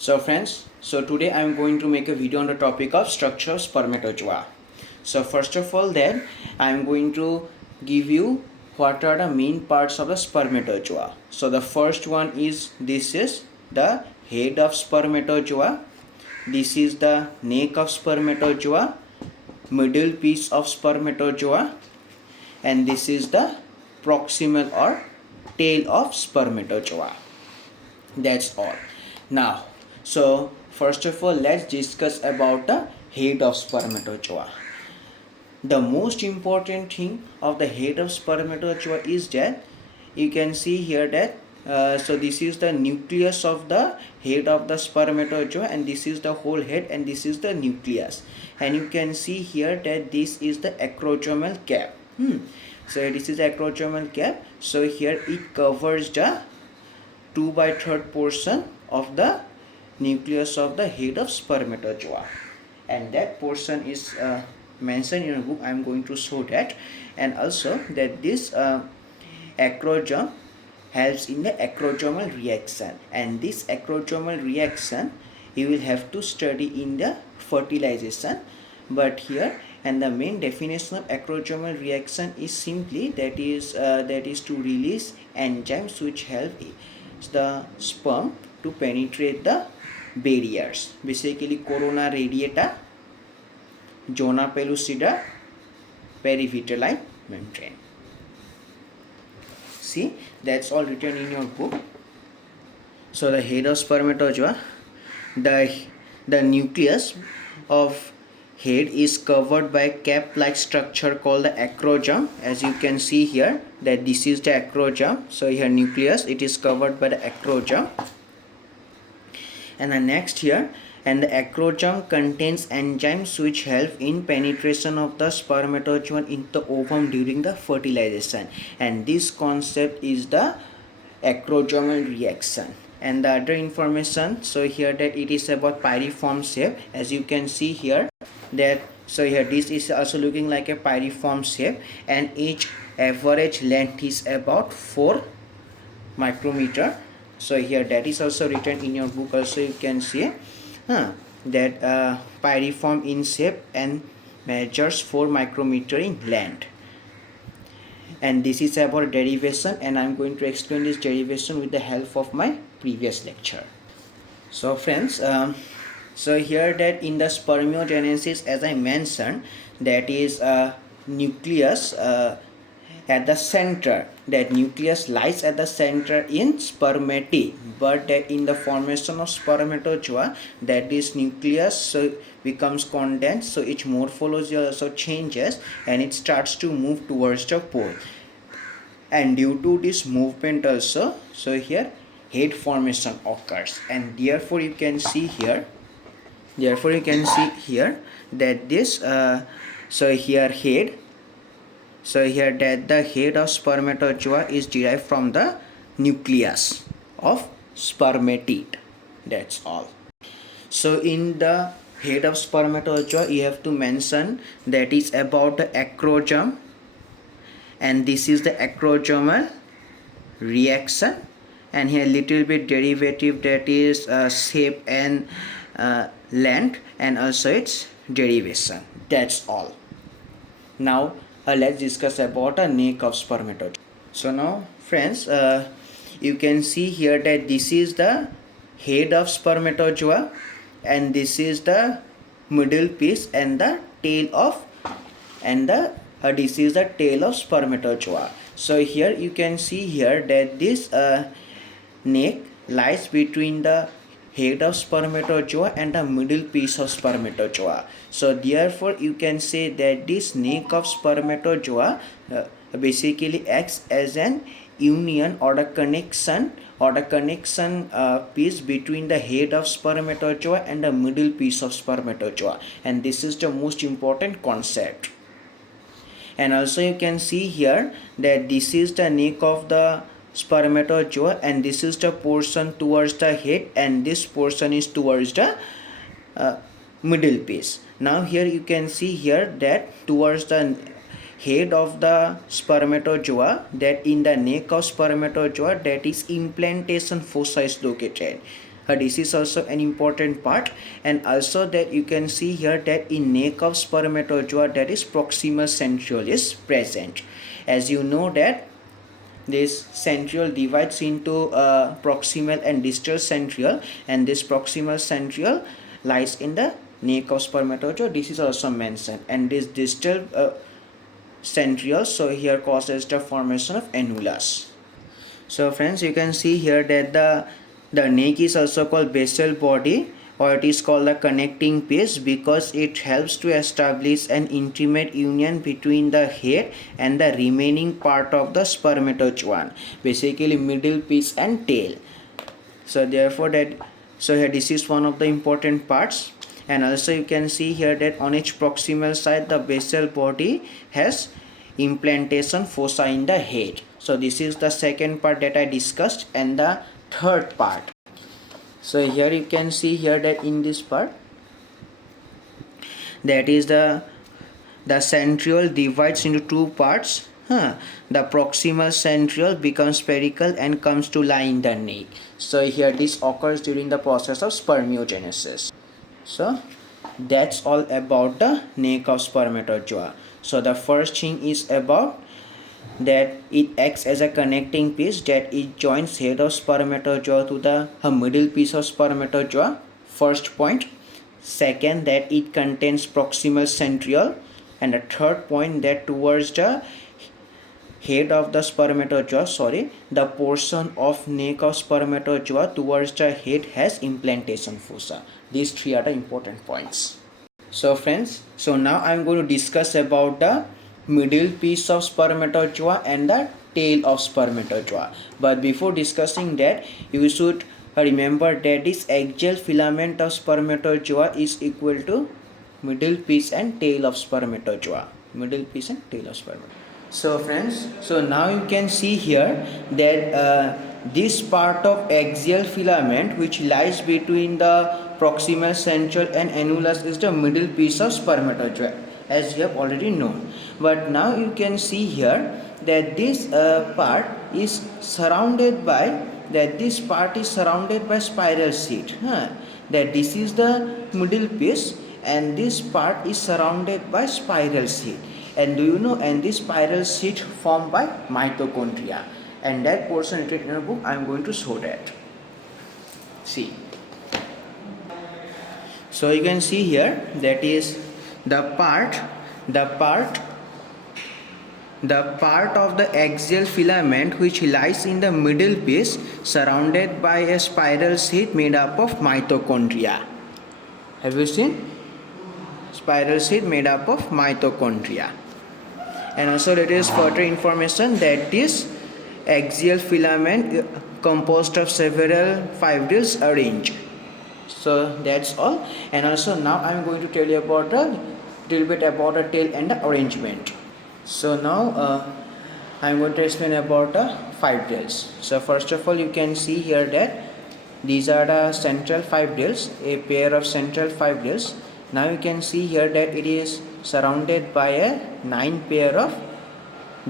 So friends, today I am going to make a video on the topic of structure of spermatozoa. So first of all then I am going to give you what are the main parts of the spermatozoa. So the first one is this is the head of spermatozoa. This is the neck of spermatozoa, middle piece of spermatozoa, and this is the proximal or tail of spermatozoa. That's all. Now, so first of all, let's discuss about the head of spermatozoa. The most important thing of the head of spermatozoa is that you can see here that so this is the nucleus of the head of the spermatozoa, and this is the whole head, and this is the nucleus, and you can see here that this is the acrodermal cap. So this is acrodermal cap. So here it covers the 2/3 portion of the nucleus of the head of spermatozoa, and that portion is mentioned in a book. I am going to show that, and also that this acroderm helps in the acrodermal reaction, and this acrodermal reaction you will have to study in the fertilization. But here, and the main definition of acrodermal reaction is simply that is to release enzymes which help the sperm to penetrate the barriers, basically corona radiata, zona pellucida, perivitellite membrane. See, that's all written in your book. So the head of spermatozoa, the nucleus of head is covered by cap-like structure called the acroderm. As you can see here that this is the acroderm. So here nucleus, it is covered by the acroderm. And the next here, and the acroderm contains enzymes which help in penetration of the spermatozoa into the ovum during the fertilization, and this concept is the acrodermal reaction. And the other information, so here that it is about pyriform shape. As you can see here that, so here this is also looking like a pyriform shape, and each average length is about 4 micrometer. So here that is also written in your book. Also you can see that pyriform in shape and measures 4 micrometer in length. And this is about derivation, and I'm going to explain this derivation with the help of my previous lecture. So friends, so here that in the spermiogenesis, as I mentioned, that is nucleus at the center. That nucleus lies at the center in spermate, but that in the formation of spermatozoa, that this nucleus so becomes condensed, so its morphology also changes and it starts to move towards the pole. And due to this movement also, so here head formation occurs, and therefore you can see here that this so here head, so here that the head of spermatozoa is derived from the nucleus of spermatid. That's all. So in the head of spermatozoa you have to mention that is about the acroderm, and this is the acrodermal reaction, and here little bit derivative, that is shape and length, and also its derivation. That's all. Now let's discuss about a neck of spermatozoa. So now friends, you can see here that this is the head of spermatozoa, and this is the middle piece and the tail of, and the this is the tail of spermatozoa. So here you can see here that this neck lies between the head of spermatozoa and the middle piece of spermatozoa. So therefore you can say that this neck of spermatozoa basically acts as an union or the connection piece between the head of spermatozoa and the middle piece of spermatozoa, and this is the most important concept. And also you can see here that this is the neck of the spermatozoa, and this is the portion towards the head, and this portion is towards the middle piece. Now here you can see here that towards the head of the spermatozoa, that in the neck of spermatozoa, that is implantation fossa is located. this is also an important part. And also that you can see here that in neck of spermatozoa, that is proximal centriole is present. As you know that this centriole divides into proximal and distal centriole, and this proximal centriole lies in the neck of spermatozoa. This is also mentioned, and this distal centriole, so here causes the formation of annulus. So friends, you can see here that the neck is also called basal body, or it is called the connecting piece, because it helps to establish an intimate union between the head and the remaining part of the spermatozoa, basically middle piece and tail. So therefore here this is one of the important parts. And also you can see here that on its proximal side, the basal body has implantation fossa in the head. So this is the second part that I discussed. And the third part, so here you can see here that in this part, that is the centriole divides into two parts. The proximal centriole becomes spherical and comes to lie in the neck. So here this occurs during the process of spermiogenesis. So that's all about the neck of spermatozoa. So the first thing is about that it acts as a connecting piece, that it joins head of spermatozoa to the middle piece of spermatozoa. First point. Second, that it contains proximal centriole. And the third point, that towards the head of the spermatozoa, the portion of neck of spermatozoa towards the head has implantation fossa. These three are the important points. So friends, so now I am going to discuss about the middle piece of spermatozoa and the tail of spermatozoa. But before discussing that, you should remember that this axial filament of spermatozoa is equal to middle piece and tail of spermatozoa. Middle piece and tail of spermatozoa. So friends, so now you can see here that this part of axial filament which lies between the proximal centriole and annulus is the middle piece of spermatozoa, as you have already known. But now you can see here that this part is surrounded by spiral sheath. That this is the middle piece and this part is surrounded by spiral sheath. And do you know, and this spiral sheath formed by mitochondria, and that portion written in a book I am going to show that. See, so you can see here that is the part of the axial filament which lies in the middle piece, surrounded by a spiral sheath made up of mitochondria. Have you seen? Spiral sheath made up of mitochondria. And also there is further information that this axial filament composed of several fibrils arranged. So that's all. And also now I am going to tell you about a little bit about the tail and the arrangement. So now I am going to explain about the fibrils. So first of all, you can see here that these are the central fibrils, a pair of central fibrils. Now you can see here that it is surrounded by a 9 pair of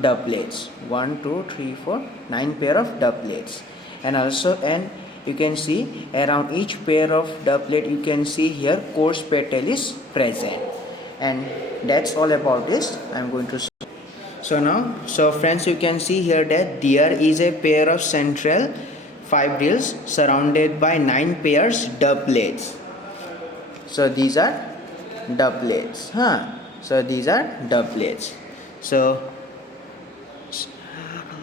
doublets. 1, 2, 3, 4, 9 pair of doublets. And also, and you can see around each pair of doublet, you can see here coarse petal is present. And that's all about this. I am going to show. So now, so friends, you can see here that there is a pair of central fibrils surrounded by 9 pairs doublets. So these are doublets. So these are doublets. So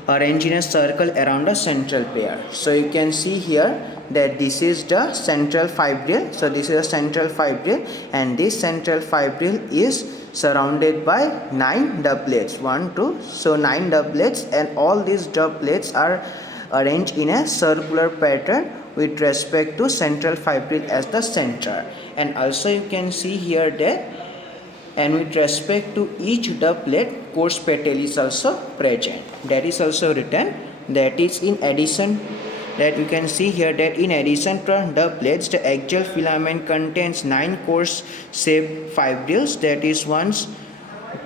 arranged in a circle around a central pair. So you can see here that this is the central fibril. So this is a central fibril, and this central fibril is surrounded by 9 doublets. 1, 2, so 9 doublets, and all these doublets are arranged in a circular pattern with respect to central fibril as the center. And also you can see here that, and with respect to each doublet, coarse petal is also present. That is also written. That is in addition, that you can see here that in addition to doublets, the axial filament contains 9 coarse shaped fibrils. That is one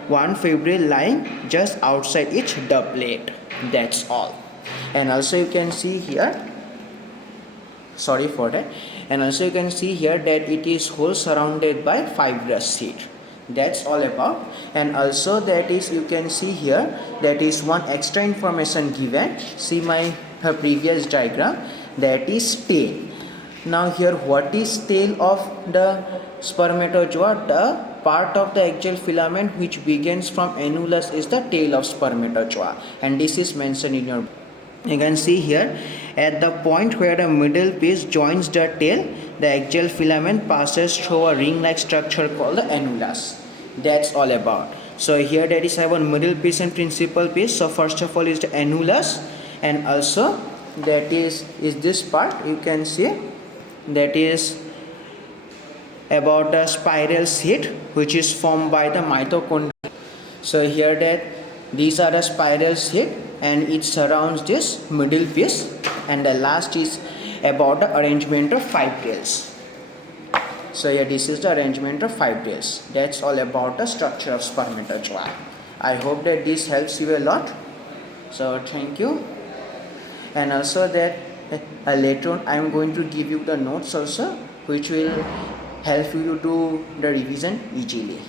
fibril lying just outside each doublet. That's all. And also you can see here. sorry for that. And also you can see here that it is whole surrounded by fibrous sheet. That's all about. And also that is, you can see here, that is one extra information given. See my previous diagram, that is tail. Now here, what is tail of the spermatozoa? The part of the axial filament which begins from annulus is the tail of spermatozoa, and this is mentioned in your. You can see here, at the point where the middle piece joins the tail, the axial filament passes through a ring-like structure called the annulus. That's all about. So here that is our middle piece and principal piece. So first of all is the annulus, and also that is this part. You can see that is about the spiral sheet which is formed by the mitochondria. So here that these are the spiral sheet and it surrounds this middle piece, and the last is about the arrangement of fibrils. So here this is the arrangement of fibrils. That's all about the structure of spermatozoa. I hope that this helps you a lot. So thank you. And also that later on I am going to give you the notes also, which will help you to do the revision easily.